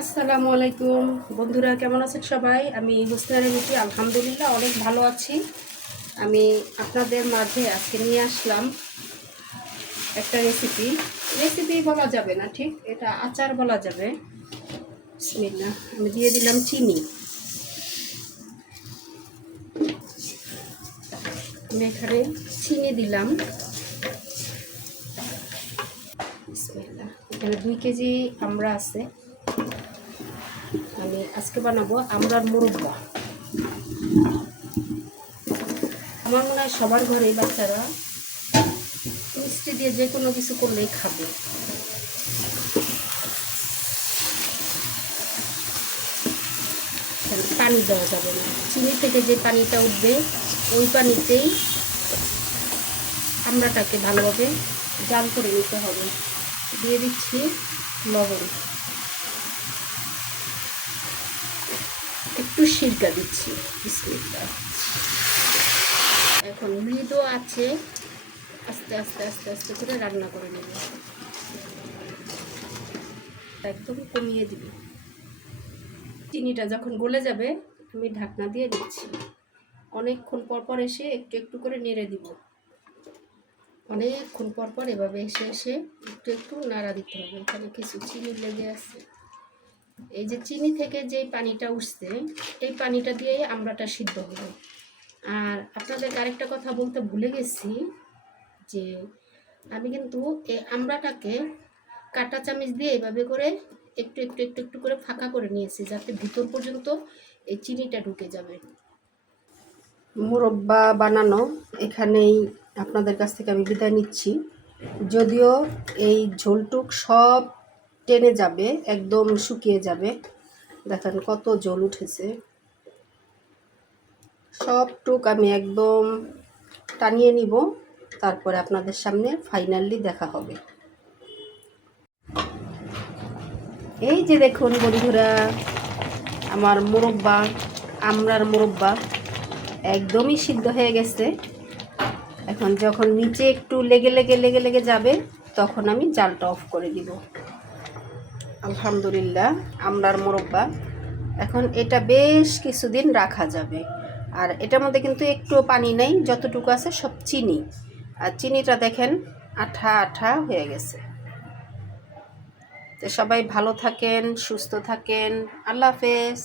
আসসালামু আলাইকুম বন্ধুরা, কেমন আছেন সবাই? আমি হোসনা রেমিটি আলহামদুলিল্লাহ অনেক ভালো আছি। আমি আপনাদের মাঝে আজকে নিয়ে আসলাম একটা রেসিপি বলা যাবে না, ঠিক এটা আচার বলা যাবে। বিসমিল্লাহ। আমি দিয়ে দিলাম চিনি। আমি এখানে চিনি দিলাম। বিসমিল্লাহ। এখানে 2 কেজি আমড়া আছে। আমি আজকে বানাবো আমড়ার মুরব্বা। আমার মনে হয় সবার ঘরেই বাচ্চারা মিষ্টি দিয়ে যে কোনো কিছু করলেই খাবে। পানি দেওয়া যাবে না, চিনি থেকে যে পানিটা উঠবে ওই পানিতেই আমড়াটাকে ভালোভাবে জাল করে নিতে হবে। দিয়ে দিচ্ছি লবণ, একটু সিরকা দিচ্ছি। বিসমিল্লাহ। এখন মৃদু আছে, আস্তে আস্তে আস্তে আস্তে করে রান্না করে নেব। একদম কমিয়ে দিবি। চিনিটা যখন গলে যাবে আমি ঢাকনা দিয়ে দিচ্ছি। অনেকক্ষণ পর পর এসে একটু একটু করে নেড়ে দিব। অনেকক্ষণ পর পর এভাবে এসে এসে একটু একটু নাড়া দিতে হবে। এখানে কিছু চিনি লেগে আছে। এই যে চিনি থেকে যে পানিটা উঠছে এই পানিটা দিয়েই আমড়াটা সিদ্ধ হবে। আর আপনাদের আরেকটা কথা বলতে ভুলে গেছি যে আমি কিন্তু এই আমড়াটাকে কাঁটা চামচ দিয়ে এভাবে করে একটু একটু একটু একটু করে ফাঁকা করে নিয়েছি, যাতে ভিতর পর্যন্ত এই চিনিটা ঢুকে যাবে। মুরব্বা বানানো এখানেই আপনাদের কাছ থেকে আমি বিদায় নিচ্ছি। যদিও এই ঝোলটুক সব টেনে যাবে, একদম শুকিয়ে যাবে। দেখেন কত জল উঠেছে। সবটুক আমি একদম টানিয়ে নিব, তারপরে আপনাদের সামনে ফাইনালি দেখা হবে। এই যে দেখুন বন্ধুরা, আমার মুরব্বা, আমড়ার মুরব্বা একদমই সিদ্ধ হয়ে গেছে। এখন যখন নিচে একটু লেগে লেগে লেগে লেগে যাবে তখন আমি জালটা অফ করে দিব। আলহামদুলিল্লাহ, আমড়ার মুরব্বা এখন এটা বেশ কিছুদিন রাখা যাবে। আর এটার মধ্যে কিন্তু একটু পানি নেই, যতটুকু আছে সব চিনি। আর চিনিটা দেখেন আঠা আঠা হয়ে গেছে। তো সবাই ভালো থাকেন, সুস্থ থাকেন। আল্লাহ হাফেজ।